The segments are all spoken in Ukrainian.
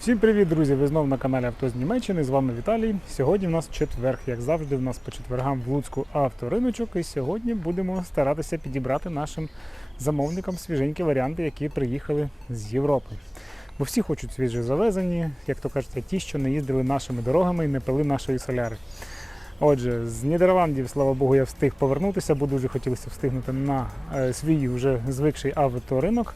Всім привіт, друзі! Ви знову на каналі Авто з Німеччини. З вами Віталій. Сьогодні в нас четверг, як завжди, в нас по четвергам в Луцьку авториночок. І сьогодні будемо старатися підібрати нашим замовникам свіженькі варіанти, які приїхали з Європи. Бо всі хочуть свіже завезені, як то кажуть, ті, що не їздили нашими дорогами і не пили нашої соляри. Отже, з Нідерландів, слава Богу, я встиг повернутися, бо дуже хотілося встигнути на е, свій вже звикший авторинок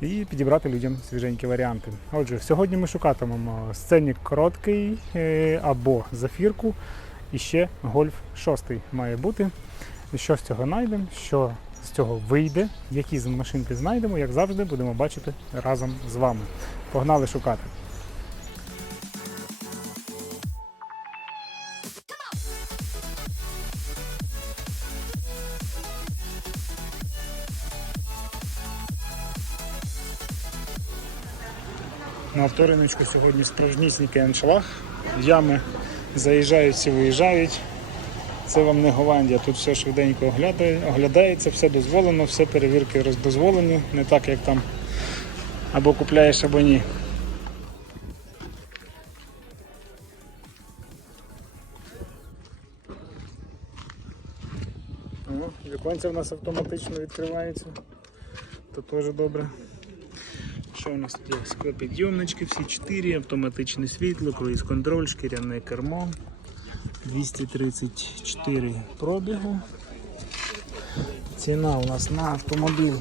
і підібрати людям свіженькі варіанти. Отже, сьогодні ми шукатимемо сценік короткий е, або зафірку, і ще гольф 6 має бути. Що з цього знайдемо, що з цього вийде, які з машинки знайдемо, як завжди, будемо бачити разом з вами. Погнали шукати. Авториночку сьогодні справжнісінький аншлаг. Ями заїжджають, всі виїжджають. Це вам не Голландія, тут все швиденько оглядає, оглядається, все дозволено, все перевірки роздозволені, не так як там або купляєш, або ні. Віконця в нас автоматично відкривається. То теж добре. Що у нас тут є? Склопідйомнички всі 4, автоматичне світло, круїз контроль, шкіряне кермо. 234 пробігу. Ціна у нас на автомобіль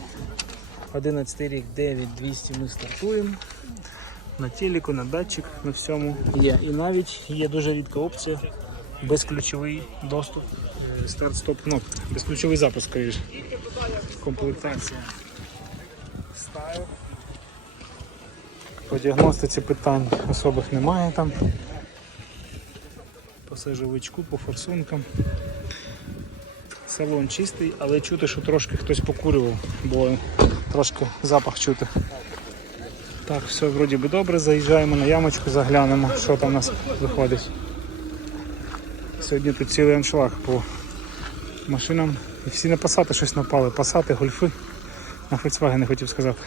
11 рік 9200 ми стартуємо. На телеку, на датчик, на всьому є. І навіть є дуже рідка опція безключовий доступ, старт-стоп кнопка, безключовий запуск, скоріше. Комплектація Діагностиці питань особих немає там. По сажовичку, по форсункам. Салон чистий, але чути, що трошки хтось покурював, бо трошки запах чути. Так, все вроді би добре, заїжджаємо на ямочку, заглянемо, що там у нас виходить. Сьогодні тут цілий аншлаг по машинам. І всі на пасати щось напали. Пасати, гольфи. На Volkswagen не хотів сказати.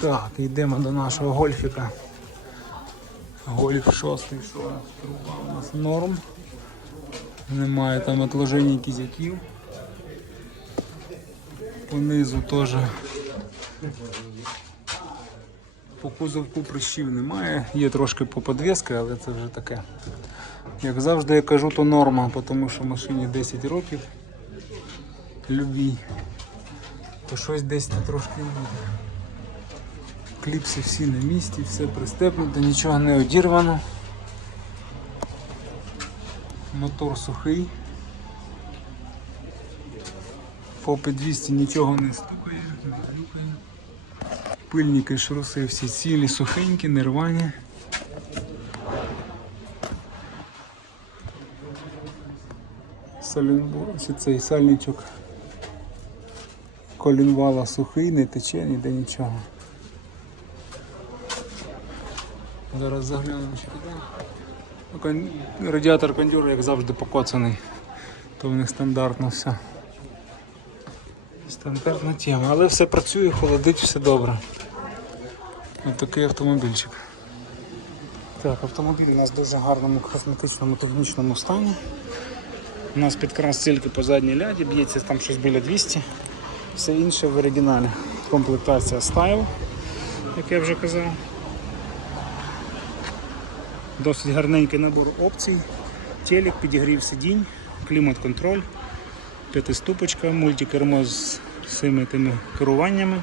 Так, йдемо до нашого гольфіка. Гольф 6, що труба у нас норм. Немає там отложень кізяків. Понизу теж по кузовку прищів немає, є трошки по подвіски, але це вже таке. Як завжди я кажу, то норма, тому що машині 10 років любій, то щось десь трошки буде. Кліпси всі на місці, все пристепнуто, нічого не одірвано. Мотор сухий. По P200 нічого не стукає, не глюкає. Пильники шруси всі цілі, сухенькі, нервані. Салінбур, цей сальничок колінвала сухий, не тече, ніде нічого. Зараз заглянемо ще туди. Ну, Радіатор кондюр, як завжди, покоцаний. То в них стандартно все. Стандартна тема, але все працює, холодить, все добре. Ось такий автомобільчик. Так, автомобіль у нас в дуже гарному косметичному технічному стані. У нас підкрас тільки по задній ляді, б'ється там щось біля 200. Все інше в оригіналі. Комплектація Style, як я вже казав. Досить гарненький набор опцій. Телек, підігрів сидінь, клімат-контроль, п'ятиступочка, мультикермо з всіми тими керуваннями,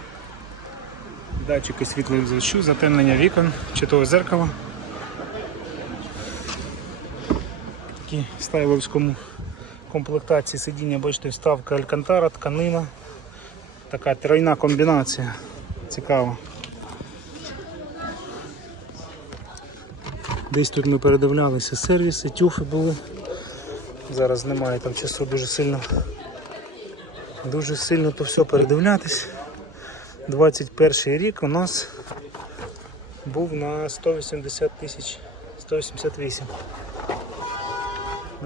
датчики світловідзвичу, затемнення вікон, читове зеркало. Такі в стайловському комплектації сидіння, бачите, вставка алькантара, тканина. Така тройна комбінація. Цікаво. Десь тут ми передивлялися сервіси, тюфи були. Зараз немає там часу дуже сильно. Дуже сильно то все передивлятись. 21 рік у нас був на 180 тисяч 188.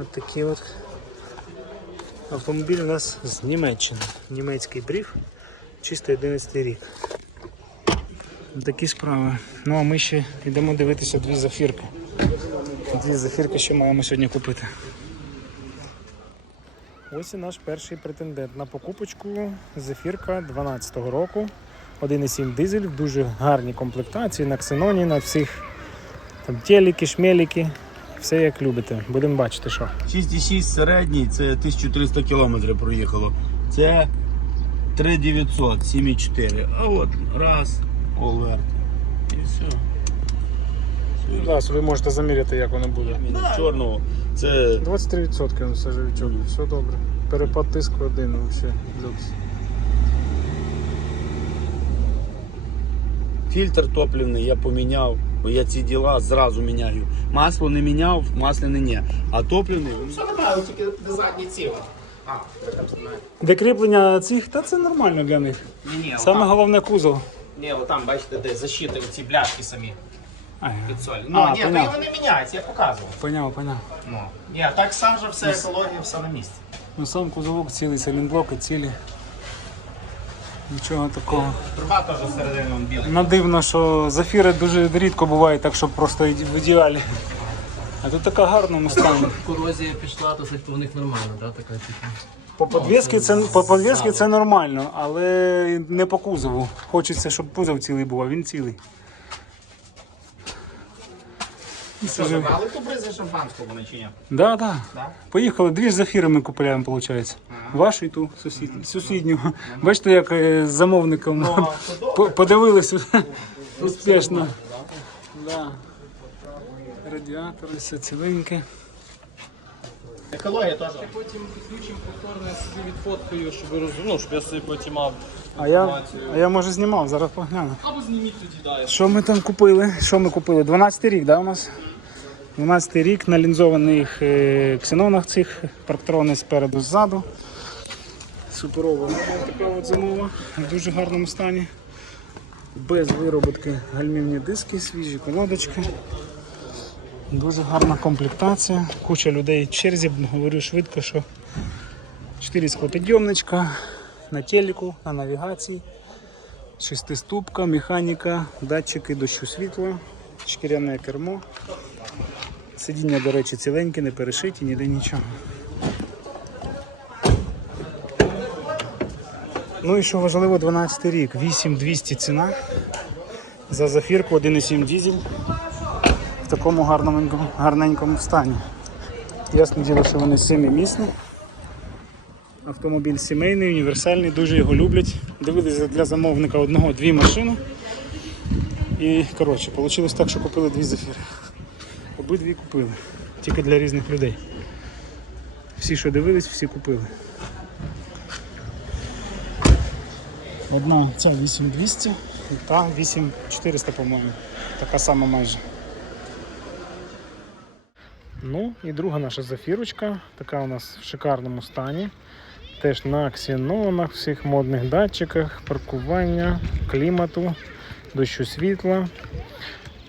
Ось такі от автомобіль у нас з Німеччини. Німецький бриф, чисто 11 рік. Такі справи. Ну а ми ще йдемо дивитися дві зафірки. Дві зафірки ще маємо сьогодні купити. Ось і наш перший претендент на покупочку. Зефірка 12-го року. 1,7 дизель в дуже гарній комплектації на ксеноні, на всіх там теліки, шмеліки. Все як любите. Будемо бачити, що. 6,6 середній, це 1300 км проїхало. Це 3900, 7,4. А от раз, олверт. І все. Зараз ви можете заміряти, як воно буде. Да. Чорного. Це 23% він все живчок. Все добре. Перепад тиску один взагалі. Люкс. фільтр топливний я поміняв, бо я ці діла зразу міняю. Масло не міняв, масляне ні. А топливний, ну, все нормально, тільки задні ціли. А, я. Де кріплення цих, та це нормально для них. Ні, ні, Саме головне кузов. ні, отам, бачите, де защита, ці бляшки самі під соль. Ну, А, ні, то поняв. вони міняються, я показував. Поняв, поняв. Ну, ні, так сам же все екологія, все на місці. Ну сам кузовок цілий, салінблоки цілі. Нічого такого. Труба теж всередині вон білий. Ну дивно, що зафіри дуже рідко бувають, так що просто іде- в ідеалі. А тут така гарному стані. корозія пішла, то у них нормально, да, така типу. По подвески це, по подвески це нормально, але не по кузову. Хочеться, щоб кузов цілий був, а він цілий. Що, забрали ту бризи шампанського вони чи ні? Да, да. Да? Поїхали, дві ж зафіри ми купуємо, виходить. Вашу і ту сусід, сусідню. Бачите, як е, з замовником по- подивилися успішно. Да. Радіатори, все ціленьке. Екологія теж. Потім підключимо повторно я собі відфоткаю, щоб ви розуміли, ну, щоб я собі потім мав А я, інформацію. а я може знімав, зараз погляну. Або зніміть тоді, да. я- Що ми там купили? Що ми купили? 12 й рік, да, у нас? 12 рік на лінзованих е, ксенонах цих парктрони спереду ззаду. Суперова така от зимова, в дуже гарному стані. Без вироботки гальмівні диски, свіжі колодочки. Дуже гарна комплектація. Куча людей в черзі, говорю швидко, що 4 склопідйомничка на телеку, на навігації. Шестиступка, механіка, датчики дощу світла, шкіряне кермо. Сидіння, до речі, ціленькі, не перешиті, ніде нічого. Ну і що важливо, 12 рік, 8200 ціна. За зафірку 1,7 дізель в такому гарному, гарненькому стані. Ясне діло, що вони семимісні. Автомобіль сімейний, універсальний, дуже його люблять. Дивилися для замовника одного дві машини. І коротше, вийшло так, що купили дві зафіри. Обидві купили. Тільки для різних людей. Всі, що дивились, всі купили. Одна ця 8200 і та 8400, по-моєму. Така сама майже. Ну і друга наша зафірочка, така у нас в шикарному стані. Теж на ксенонах, всіх модних датчиках, паркування, клімату, дощу світла.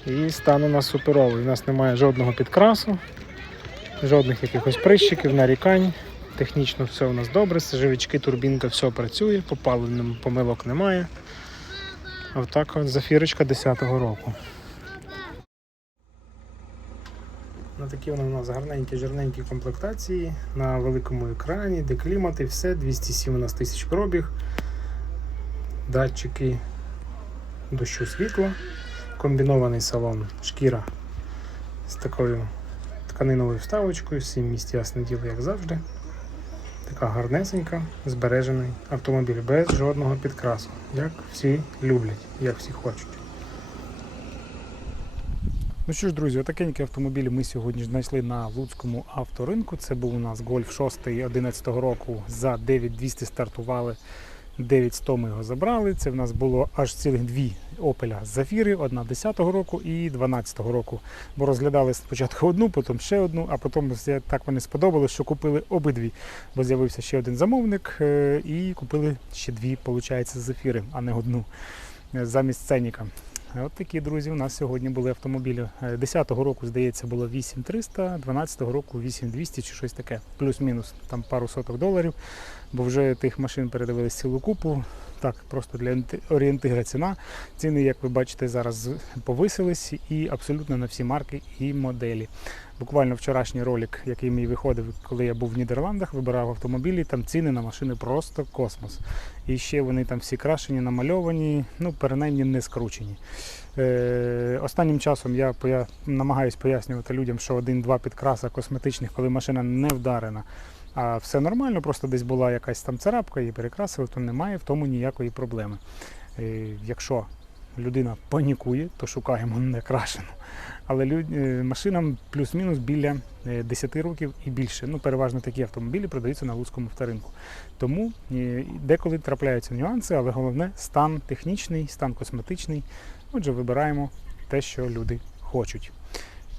І стан у нас суперовий. У нас немає жодного підкрасу, жодних якихось прищиків, нарікань. Технічно все у нас добре, сажевички, турбінка, все працює, по помилок немає. А отак от зафірочка 10-го року. На такі вони у нас гарненькі, жирненькі комплектації на великому екрані, де клімат і все, 207 у нас тисяч пробіг, датчики дощу світла, комбінований салон шкіра з такою тканиновою вставочкою, 7 місць ясне діло, як завжди. Така гарнесенька, збережений автомобіль без жодного підкрасу, як всі люблять, як всі хочуть. Ну що ж, друзі, отакенький автомобіль ми сьогодні знайшли на Луцькому авторинку. Це був у нас Golf 6 11 року. За 9200 стартували. 9100 ми його забрали. Це в нас було аж цілих дві Opel Зафіри, одна 10-го року і 12-го року. Бо розглядали спочатку одну, потім ще одну, а потім так вони сподобалось, що купили обидві. Бо з'явився ще один замовник е, і купили ще дві, виходить, зафіри, а не одну е, замість ценника. От такі друзі. У нас сьогодні були автомобілі. Е, 10-го року, здається, було 8300, 12-го року 8200 чи щось таке. Плюс-мінус там пару соток доларів. Бо вже тих машин передивились цілу купу. Так, просто для орієнти- орієнтира ціна. Ціни, як ви бачите, зараз повисились і абсолютно на всі марки і моделі. Буквально вчорашній ролик, який мій виходив, коли я був в Нідерландах, вибирав автомобілі, там ціни на машини просто космос. І ще вони там всі крашені, намальовані, ну, принаймні не скручені. Е, останнім часом я поя... намагаюся пояснювати людям, що один-два підкраса косметичних, коли машина не вдарена, а все нормально, просто десь була якась там царапка, її перекрасили, то немає в тому ніякої проблеми. Е, якщо людина панікує, то шукаємо не крашену. Але лю... е, машинам плюс-мінус біля е, 10 років і більше. Ну, переважно такі автомобілі продаються на луцькому вторинку. Тому е, деколи трапляються нюанси, але головне стан технічний, стан косметичний. Отже, вибираємо те, що люди хочуть.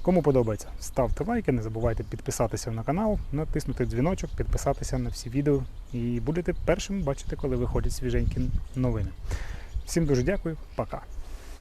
Кому подобається, ставте лайки, не забувайте підписатися на канал, натиснути дзвіночок, підписатися на всі відео і будете першим бачити, коли виходять свіженькі новини. Всім дуже дякую, пока.